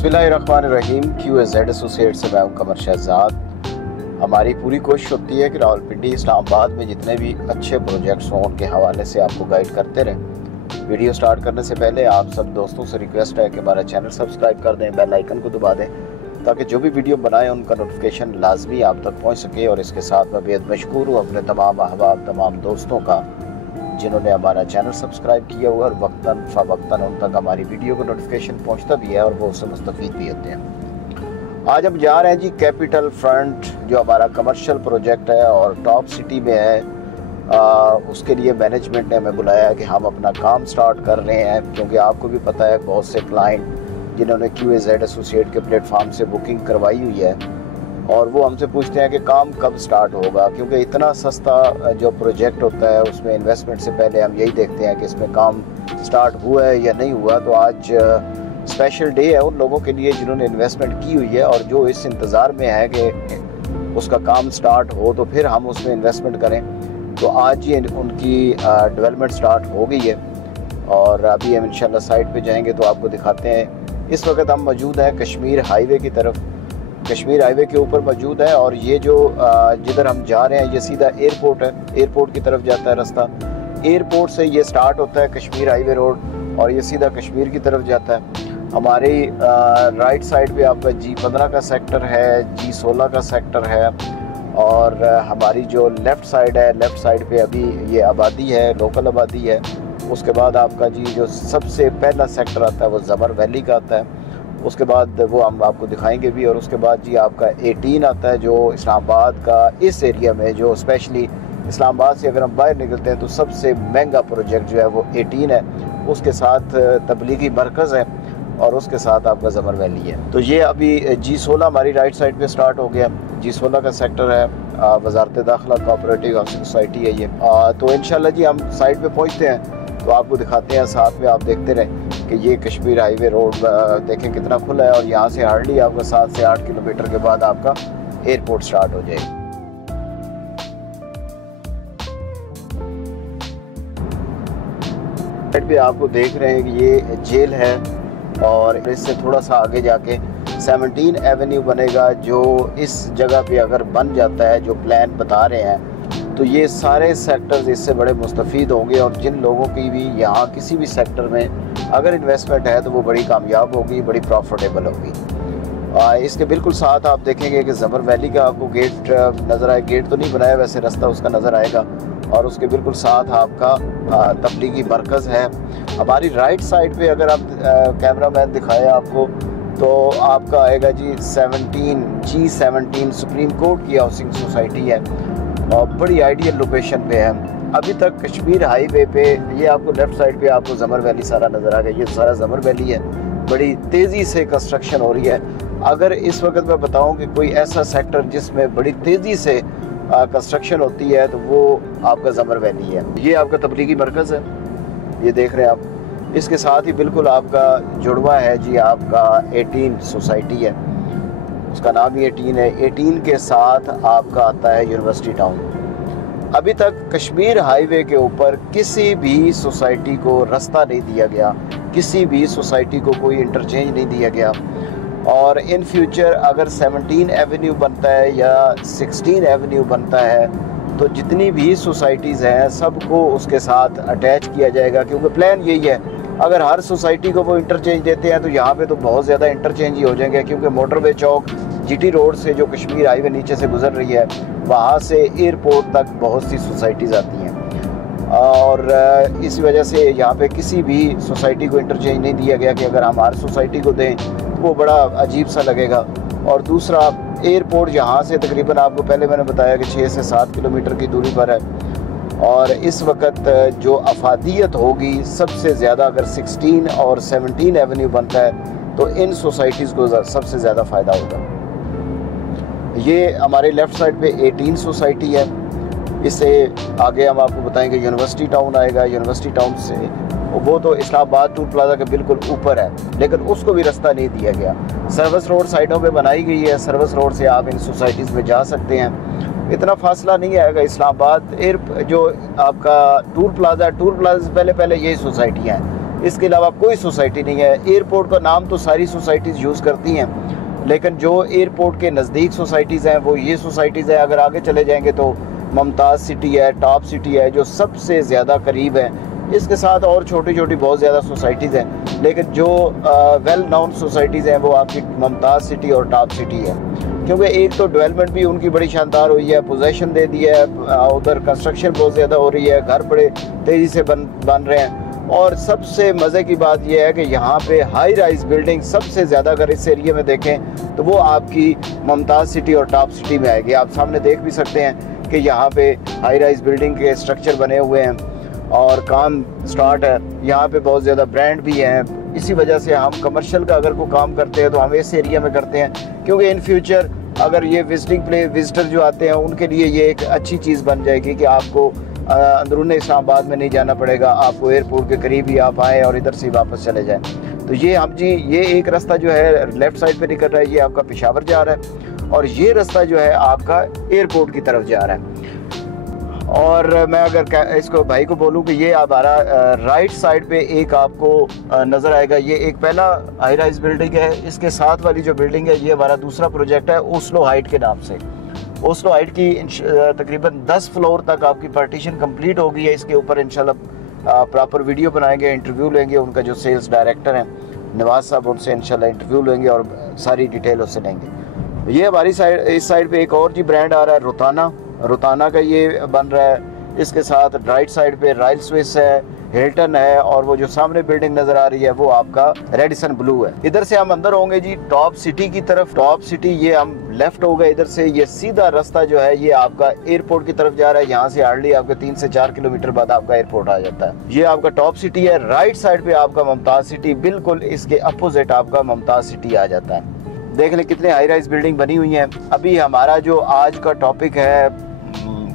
बिस्मिल्लाहिर्रहमानिर्रहीम। QAZ associate से मैं हूं कमर शहजाद। हमारी पूरी कोशिश होती है कि रावलपिंडी इस्लामाबाद में जितने भी अच्छे प्रोजेक्ट्स हों उनके हवाले से आपको गाइड करते रहें। वीडियो स्टार्ट करने से पहले आप सब दोस्तों से रिक्वेस्ट है कि हमारा चैनल सब्सक्राइब कर दें, बेल आइकन को दबा दें ताकि जो भी वीडियो बनाएं उनका नोटिफिकेशन लाजमी आप तक पहुँच सके। और इसके साथ मैं बेहद मशकूर हूँ अपने तमाम अहबाब, तमाम दोस्तों का जिन्होंने हमारा चैनल सब्सक्राइब किया हुआ और वक्तन फ़वक्तन उन तक हमारी वीडियो का नोटिफिकेशन पहुंचता भी है और वो उससे मुस्तफ़ीद भी होते हैं। आज हम जा रहे हैं जी कैपिटल फ्रंट, जो हमारा कमर्शियल प्रोजेक्ट है और टॉप सिटी में है। उसके लिए मैनेजमेंट ने हमें बुलाया है कि हम अपना काम स्टार्ट कर रहे हैं, क्योंकि आपको भी पता है बहुत से क्लाइंट जिन्होंने QAZ एसोसिएट के प्लेटफार्म से बुकिंग करवाई हुई है और वो हमसे पूछते हैं कि काम कब स्टार्ट होगा, क्योंकि इतना सस्ता जो प्रोजेक्ट होता है उसमें इन्वेस्टमेंट से पहले हम यही देखते हैं कि इसमें काम स्टार्ट हुआ है या नहीं हुआ। तो आज स्पेशल डे है उन लोगों के लिए जिन्होंने इन्वेस्टमेंट की हुई है और जो इस इंतज़ार में है कि उसका काम स्टार्ट हो तो फिर हम उसमें इन्वेस्टमेंट करें। तो आज ही उनकी डेवलपमेंट स्टार्ट हो गई है और अभी हम इंशाल्लाह साइट पे जाएंगे तो आपको दिखाते हैं। इस वक्त हम मौजूद हैं कश्मीर हाईवे की तरफ, कश्मीर हाईवे के ऊपर मौजूद है और ये जो जिधर हम जा रहे हैं ये सीधा एयरपोर्ट है, एयरपोर्ट की तरफ जाता है रास्ता। एयरपोर्ट से ये स्टार्ट होता है कश्मीर हाईवे रोड और ये सीधा कश्मीर की तरफ जाता है। हमारी राइट साइड पे आपका G15 का सेक्टर है, G16 का सेक्टर है और हमारी जो लेफ़्ट साइड है, लेफ़्ट साइड पे अभी ये आबादी है, लोकल आबादी है। उसके बाद आपका जी जो सबसे पहला सेक्टर आता है वो ज़मर वैली का आता है, उसके बाद वो हम आपको दिखाएंगे भी। और उसके बाद जी आपका 18 आता है जो इस्लामाबाद का इस एरिया में, जो स्पेशली इस्लामाबाद से अगर हम बाहर निकलते हैं तो सबसे महंगा प्रोजेक्ट जो है वो 18 है। उसके साथ तबलीगी मरकज़ है और उसके साथ आपका ज़मर वैली है। तो ये अभी G16 हमारी राइट साइड पे स्टार्ट हो गया। G16 का सेक्टर है, वज़ारत दाखिला कोऑपरेटिव हाउसिंग सोसाइटी है ये। तो इंशाल्लाह जी हम साइट पे पहुँचते हैं तो आपको दिखाते हैं, साथ में आप देखते रहें कि ये कश्मीर हाईवे रोड देखें कितना खुला है और यहाँ से हार्डली आपका 7 से 8 किलोमीटर के बाद आपका एयरपोर्ट स्टार्ट हो जाएगा। साइड पे आपको देख रहे हैं कि ये जेल है और इससे थोड़ा सा आगे जाके 17 एवेन्यू बनेगा, जो इस जगह पे अगर बन जाता है जो प्लान बता रहे हैं तो ये सारे सेक्टर्स इससे बड़े मुस्तफ़ीद होंगे और जिन लोगों की भी यहाँ किसी भी सेक्टर में अगर इन्वेस्टमेंट है तो वो बड़ी कामयाब होगी, बड़ी प्रॉफिटेबल होगी। इसके बिल्कुल साथ आप देखेंगे कि ज़मर वैली का आपको गेट नज़र आए, गेट तो नहीं बनाया वैसे, रास्ता उसका नज़र आएगा और उसके बिल्कुल साथ आपका तबलीगी मरकज़ है। हमारी राइट साइड पे अगर आप कैमरा मैन दिखाए आपको तो आपका आएगा जी G17 सुप्रीम कोर्ट की हाउसिंग सोसाइटी है और बड़ी आइडियल लोकेशन पे है। अभी तक कश्मीर हाईवे पे ये आपको लेफ़्ट साइड पे आपको ज़मर वैली सारा नज़र आ गया, ये सारा ज़मर वैली है। बड़ी तेज़ी से कंस्ट्रक्शन हो रही है। अगर इस वक्त मैं बताऊं कि कोई ऐसा सेक्टर जिसमें बड़ी तेज़ी से कंस्ट्रक्शन होती है तो वो आपका ज़मर वैली है। ये आपका तबलीगी मरकज़ है, ये देख रहे हैं आप। इसके साथ ही बिल्कुल आपका जुड़वा है जी आपका 18 सोसाइटी है, उसका नाम ही 18 है। 18 के साथ आपका आता है यूनिवर्सिटी टाउन। अभी तक कश्मीर हाईवे के ऊपर किसी भी सोसाइटी को रास्ता नहीं दिया गया, किसी भी सोसाइटी को कोई इंटरचेंज नहीं दिया गया और इन फ्यूचर अगर 17 एवेन्यू बनता है या 16 एवेन्यू बनता है तो जितनी भी सोसाइटीज़ हैं सबको उसके साथ अटैच किया जाएगा, क्योंकि प्लान यही है। अगर हर सोसाइटी को वो इंटरचेंज देते हैं तो यहाँ पे तो बहुत ज़्यादा इंटरचेंज ही हो जाएंगे, क्योंकि मोटरवे चौक GT रोड से जो कश्मीर हाईवे नीचे से गुजर रही है वहाँ से एयरपोर्ट तक बहुत सी सोसाइटीज़ आती हैं और इस वजह से यहाँ पे किसी भी सोसाइटी को इंटरचेंज नहीं दिया गया कि अगर हम हर सोसाइटी को दें तो वो बड़ा अजीब सा लगेगा। और दूसरा, एयरपोर्ट यहाँ से तकरीबन आपको पहले मैंने बताया कि 6 से 7 किलोमीटर की दूरी पर है और इस वक्त जो अफादियत होगी सबसे ज़्यादा अगर 16 और 17 एवेन्यू बनता है तो इन सोसाइटीज़ को सबसे ज़्यादा फ़ायदा होगा। ये हमारे लेफ़्ट साइड पे 18 सोसाइटी है, इससे आगे हम आपको बताएंगे यूनिवर्सिटी टाउन आएगा। यूनिवर्सिटी टाउन से वो तो इस्लामाबाद टूल प्लाजा के बिल्कुल ऊपर है, लेकिन उसको भी रास्ता नहीं दिया गया। सर्विस रोड साइडों पे बनाई गई है, सर्विस रोड से आप इन सोसाइटीज़ में जा सकते हैं, इतना फासला नहीं आएगा। इस्लामाबाद जो आपका टूल प्लाजा से पहले यही सोसाइटियाँ हैं, इसके अलावा कोई सोसाइटी नहीं है। एयरपोर्ट का नाम तो सारी सोसाइटीज़ यूज़ करती हैं, लेकिन जो एयरपोर्ट के नज़दीक सोसाइटीज़ हैं वो ये सोसाइटीज़ हैं। अगर आगे चले जाएंगे तो मुमताज़ सिटी है, टॉप सिटी है, जो सबसे ज़्यादा करीब है। इसके साथ और छोटी छोटी बहुत ज़्यादा सोसाइटीज़ हैं, लेकिन जो वेल नाउन सोसाइटीज़ हैं वो आपकी मुमताज़ सिटी और टॉप सिटी है। क्योंकि एक तो डेवलपमेंट भी उनकी बड़ी शानदार हुई है, पोजेसन दे दी है, उधर कंस्ट्रक्शन बहुत ज़्यादा हो रही है, घर बड़े तेज़ी से बन रहे हैं। और सबसे मज़े की बात यह है कि यहाँ पे हाई राइज बिल्डिंग सबसे ज़्यादा अगर इस एरिया में देखें तो वो आपकी मुमताज़ सिटी और टॉप सिटी में आएगी। आप सामने देख भी सकते हैं कि यहाँ पे हाई राइज बिल्डिंग के स्ट्रक्चर बने हुए हैं और काम स्टार्ट है। यहाँ पे बहुत ज़्यादा ब्रांड भी हैं। इसी वजह से हम कमर्शियल का अगर कोई काम करते हैं तो हम इस एरिया में करते हैं, क्योंकि इन फ्यूचर अगर ये विजिटर जो आते हैं उनके लिए ये एक अच्छी चीज़ बन जाएगी कि आपको अंदरूनी इस्लामाबाद में नहीं जाना पड़ेगा, आपको एयरपोर्ट के करीब ही आप आएँ और इधर से वापस चले जाएँ। तो ये एक रास्ता जो है लेफ़्ट साइड पे निकल रहा है, ये आपका पेशावर जा रहा है, और ये रास्ता जो है आपका एयरपोर्ट की तरफ जा रहा है। और मैं अगर इसको भाई को बोलूँ कि ये हमारा राइट साइड पे एक आपको नज़र आएगा, ये एक पहला हाई राइज बिल्डिंग है। इसके साथ वाली जो बिल्डिंग है ये हमारा दूसरा प्रोजेक्ट है ओस्लो हाइट के नाम से। ओस्लो हाइट की तकरीबन 10 फ्लोर तक आपकी पार्टीशन कंप्लीट हो गई है। इसके ऊपर इंशाल्लाह प्रॉपर वीडियो बनाएंगे, इंटरव्यू लेंगे, उनका जो सेल्स डायरेक्टर हैं नवाज साहब, उनसे इंशाल्लाह इंटरव्यू लेंगे और सारी डिटेल उससे लेंगे। ये हमारी साइड, इस साइड पे एक और जी ब्रांड आ रहा है रुताना का, ये बन रहा है। इसके साथ राइट साइड पे रॉयल स्विस है, हिल्टन है, और वो जो सामने बिल्डिंग नजर आ रही है वो आपका रेडिसन ब्लू है। इधर से हम अंदर होंगे जी टॉप सिटी की तरफ। टॉप सिटी ये हम लेफ्ट हो गए, इधर से ये सीधा रास्ता जो है ये आपका एयरपोर्ट की तरफ जा रहा है। यहाँ से हार्डली आपके 3 से 4 किलोमीटर बाद आपका एयरपोर्ट आ जाता है। ये आपका टॉप सिटी है। राइट साइड पे आपका मुमताज सिटी, बिल्कुल इसके अपोजिट आपका मुमताज सिटी आ जाता है। देख लें कितने हाई राइज बिल्डिंग बनी हुई है। अभी हमारा जो आज का टॉपिक है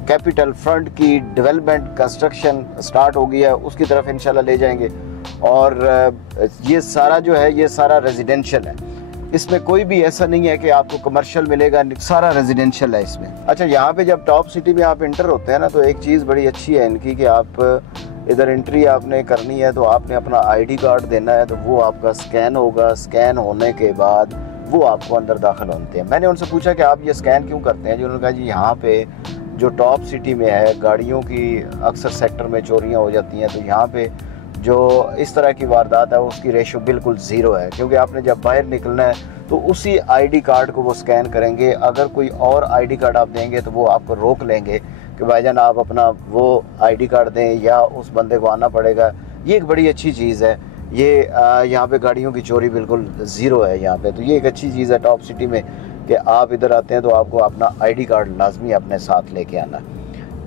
कैपिटल फ्रंट की डेवलपमेंट, कंस्ट्रक्शन स्टार्ट हो गया है, उसकी तरफ इंशाल्लाह ले जाएंगे। और ये सारा जो है ये सारा रेजिडेंशियल है, इसमें कोई भी ऐसा नहीं है कि आपको कमर्शियल मिलेगा, सारा रेजिडेंशियल है इसमें। अच्छा, यहाँ पे जब टॉप सिटी में आप इंटर होते हैं ना तो एक चीज़ बड़ी अच्छी है इनकी कि आप इधर एंट्री आपने करनी है तो आपने अपना ID कार्ड देना है, तो वो आपका स्कैन होगा। स्कैन होने के बाद वो आपको अंदर दाखिल होते हैं। मैंने उनसे पूछा कि आप ये स्कैन क्यों करते हैं जी? उन्होंने कहा जी यहाँ पे जो टॉप सिटी में है गाड़ियों की अक्सर सेक्टर में चोरियां हो जाती हैं, तो यहाँ पे जो इस तरह की वारदात है उसकी रेशो बिल्कुल ज़ीरो है, क्योंकि आपने जब बाहर निकलना है तो उसी ID कार्ड को वो स्कैन करेंगे। अगर कोई और ID कार्ड आप देंगे तो वो आपको रोक लेंगे कि भाईजान आप अपना वो ID कार्ड दें या उस बंदे को आना पड़ेगा। ये एक बड़ी अच्छी चीज़ है। ये यहाँ पे गाड़ियों की चोरी बिल्कुल ज़ीरो है यहाँ पे, तो ये एक अच्छी चीज़ है टॉप सिटी में कि आप इधर आते हैं तो आपको अपना ID कार्ड लाजमी अपने साथ लेके आना।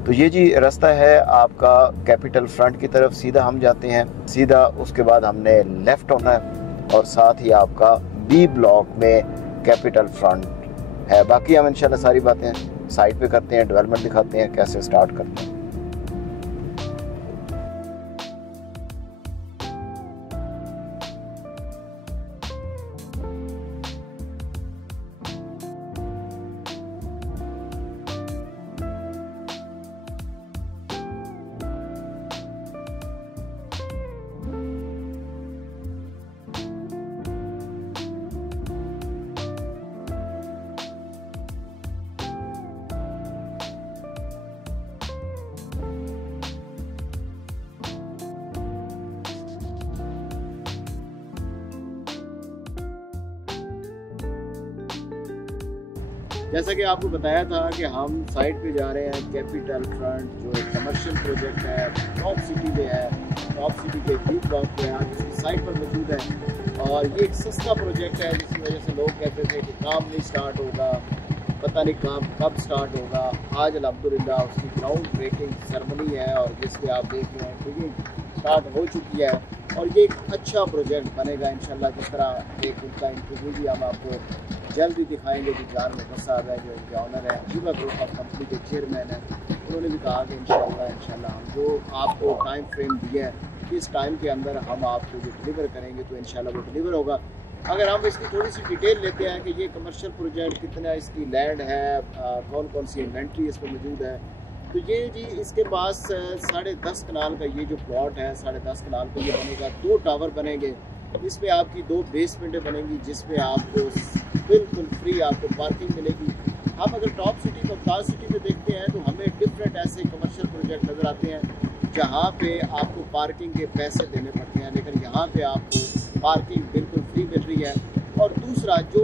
तो ये जी रास्ता है आपका कैपिटल फ्रंट की तरफ, सीधा हम जाते हैं। सीधा उसके बाद हमने लेफ़्ट होना है और साथ ही आपका B ब्लॉक में कैपिटल फ्रंट है। बाकी हम इंशाल्लाह सारी बातें साइड पे करते हैं, डेवलपमेंट दिखाते हैं कैसे स्टार्ट करते हैं। जैसा कि आपको बताया था कि हम साइट पे जा रहे हैं कैपिटल फ्रंट, जो एक कमर्शियल प्रोजेक्ट है टॉप सिटी में है। टॉप सिटी के B ब्लॉक पे आज इसकी साइट पर मौजूद है और ये एक सस्ता प्रोजेक्ट है, जिसकी वजह से लोग कहते थे कि काम नहीं स्टार्ट होगा, पता नहीं काम कब स्टार्ट होगा। आज अल्हम्दुलिल्लाह उसकी ग्राउंड ब्रेकिंग सेरेमनी है और जिसमें आप देख रहे हैं बिल्डिंग स्टार्ट हो चुकी है और ये एक अच्छा प्रोजेक्ट बनेगा इंशाल्लाह। जिस तरह एक उनका इंटरव्यू भी हम आपको जल्द ही दिखाएंगे कि जान मुफस्सर साहब है जो इनके ऑनर है, अजीबा ग्रुप ऑफ कंपनी के चेयरमैन हैं। उन्होंने भी कहा कि इंशाल्लाह हम जो आपको टाइम फ्रेम दिया है इस टाइम के अंदर हम आपको जो डिलीवर करेंगे तो इंशाल्लाह वो डिलीवर होगा। अगर हम इसकी थोड़ी सी डिटेल लेते हैं कि ये कमर्शियल प्रोजेक्ट कितना इसकी लैंड है, कौन कौन सी इन्वेंट्री इस पर मौजूद है, तो ये जी इसके पास 10.5 कनाल का ये जो प्लॉट है, 10.5 कनाल का ये बनेगा। 2 टावर बनेंगे, इसमें आपकी 2 बेसमेंटें बनेंगी, जिसमें आपको बिल्कुल फ्री आपको पार्किंग मिलेगी। हम अगर टॉप सिटी मुमताज़ सिटी में देखते हैं तो हमें डिफरेंट ऐसे कमर्शियल प्रोजेक्ट नज़र आते हैं जहाँ पे आपको पार्किंग के पैसे देने पड़ते हैं, लेकिन यहाँ पे आपको पार्किंग बिल्कुल फ्री मिल रही है। और दूसरा जो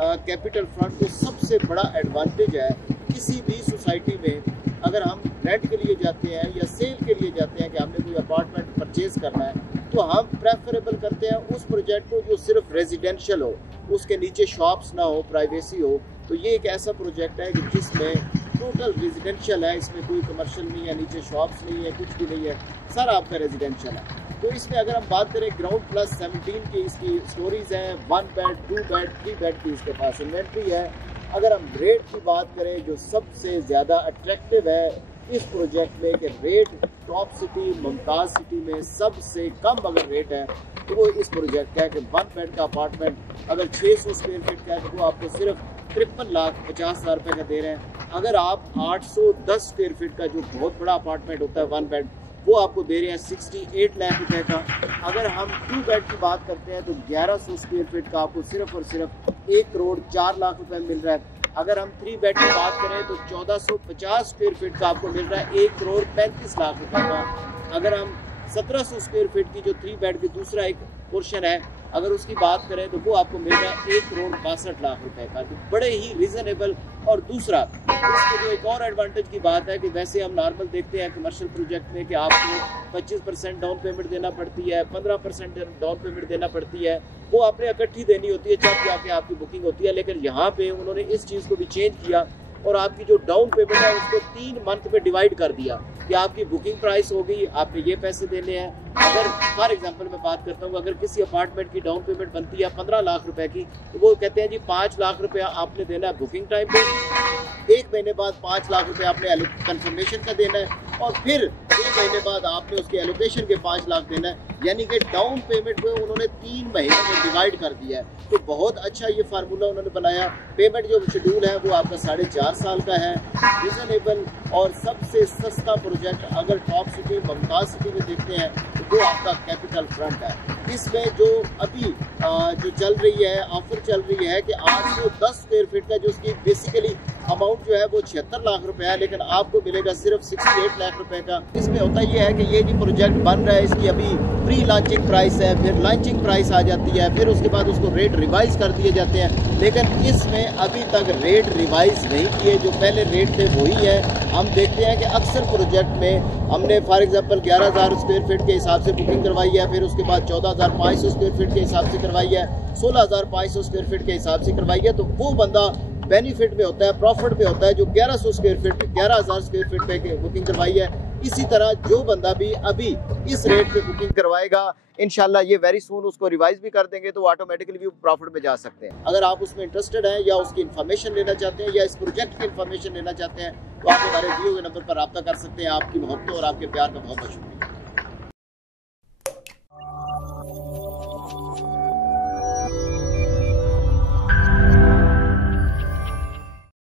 कैपिटल फ्रंट को सबसे बड़ा एडवांटेज है, किसी भी सोसाइटी में अगर हम रेंट के लिए जाते हैं या सेल के लिए जाते हैं कि हमने कोई अपार्टमेंट परचेज करना है, तो हम प्रेफरेबल करते हैं उस प्रोजेक्ट को जो सिर्फ रेजिडेंशियल हो, उसके नीचे शॉप्स ना हो, प्राइवेसी हो। तो ये एक ऐसा प्रोजेक्ट है कि जिसमें टोटल रेजिडेंशियल है, इसमें कोई कमर्शियल नहीं है, नीचे शॉप्स नहीं है, कुछ भी नहीं है, सारा आपका रेजिडेंशियल है। तो इसमें अगर हम बात करें ग्राउंड प्लस 17 की इसकी स्टोरीज हैं, 1 बेड 2 बेड 3 बेड की इसके पास इन्वेंट्री है। अगर हम रेट की बात करें, जो सबसे ज़्यादा अट्रैक्टिव है इस प्रोजेक्ट में कि rate top city Mumtaz city में सबसे कम अगर रेट है तो वो इस प्रोजेक्ट का है कि 1 बेड का अपार्टमेंट अगर 600 स्क्वायर फीट का है तो वो आपको सिर्फ 53,50,000 रुपये का दे रहे हैं। अगर आप 810 स्क्वायर फीट का जो बहुत बड़ा अपार्टमेंट होता है 1 बेड, वो आपको दे रहे हैं 68 लाख रुपए का। अगर हम 2 बेड की बात करते हैं तो 1100 स्क्वायर फीट का आपको सिर्फ और सिर्फ 1 करोड़ 4 लाख रुपए मिल रहा है। अगर हम 3 बेड की बात करें तो 1450 स्क्वायर फीट का आपको मिल रहा है 1 करोड़ 35 लाख रुपए का। अगर हम 1700 स्क्वायर फीट की जो 3 बेड की दूसरा एक पोर्शन है, अगर उसकी बात करें तो वो आपको मिल रहा है 1 करोड़ 62 लाख रुपए का। तो बड़े ही रीजनेबल। और दूसरा इसमें जो एक और एडवांटेज की बात है कि वैसे हम नॉर्मल देखते हैं कमर्शियल प्रोजेक्ट में कि आपको 25% डाउन पेमेंट देना पड़ती है, 15% डाउन पेमेंट देना पड़ती है, वो आपने इकट्ठी देनी होती है जब जाके आपकी बुकिंग होती है। लेकिन यहाँ पे उन्होंने इस चीज़ को भी चेंज किया और आपकी जो डाउन पेमेंट है उसको 3 मंथ में डिवाइड कर दिया कि आपकी बुकिंग प्राइस हो गई, आपने ये पैसे देने हैं। अगर फॉर एग्जांपल मैं बात करता हूँ, अगर किसी अपार्टमेंट की डाउन पेमेंट बनती है 15 लाख रुपए की, तो वो कहते हैं जी 5 लाख रुपया आपने देना है बुकिंग टाइम पे, 1 महीने बाद 5 लाख रुपये आपने कंफर्मेशन का देना है, और फिर 1 महीने बाद आपने उसके एलोकेशन के 5 लाख देना है। यानी कि डाउन पेमेंट को उन्होंने 3 महीनों में डिवाइड कर दिया है। तो बहुत अच्छा ये फार्मूला उन्होंने बनाया। पेमेंट जो शेड्यूल है वो आपका 4.5 साल का है, रीजनेबल और सबसे सस्ता प्रोजेक्ट अगर टॉप सिटी मुमताज़ सिटी में देखते हैं तो वो आपका कैपिटल फ्रंट है। इसमें जो अभी जो चल रही है, ऑफर चल रही है कि 810 स्क्वायर फीट का जो उसकी बेसिकली अमाउंट जो है वो 76 लाख रुपए है, लेकिन आपको मिलेगा सिर्फ 68 लाख रुपए का। इसमें होता ये है कि ये जो प्रोजेक्ट बन रहा है इसकी अभी प्री लॉन्चिंग प्राइस है, फिर लॉन्चिंग प्राइस आ जाती है, फिर उसके बाद उसको रेट रिवाइज कर दिए जाते हैं। लेकिन इसमें अभी तक रेट रिवाइज नहीं किए, जो पहले रेट थे वही है। हम देखते हैं कि अक्सर प्रोजेक्ट में हमने फॉर एग्जांपल 11,000 स्क्वायर फीट के हिसाब से बुकिंग करवाई है, फिर उसके बाद 14,500 स्क्वायर फीट के हिसाब से करवाई है, 16,500 स्क्वायर फीट के हिसाब से करवाई है। तो वो बंदा बेनिफिट में होता है, प्रॉफिट में होता है जो 1100 स्क्वायर फीट 11,000 स्क्वायर फीट पे बुकिंग करवाई है। इसी तरह जो बंदा भी अभी इस रेट पे बुकिंग करवाएगा, इंशाल्लाह ये वेरी सून उसको रिवाइज भी कर देंगे तो ऑटोमेटिकली भी प्रॉफिट में जा सकते हैं। अगर आप उसमें इंटरेस्टेड हैं या उसकी इन्फॉर्मेशन लेना चाहते हैं या इस प्रोजेक्ट की इन्फॉर्मेशन लेना चाहते हैं तो आप हमारे दिए हुए नंबर पर रब्ता कर सकते हैं। आपकी मोहब्बत और आपके प्यार का बहुत बहुत शुक्रिया।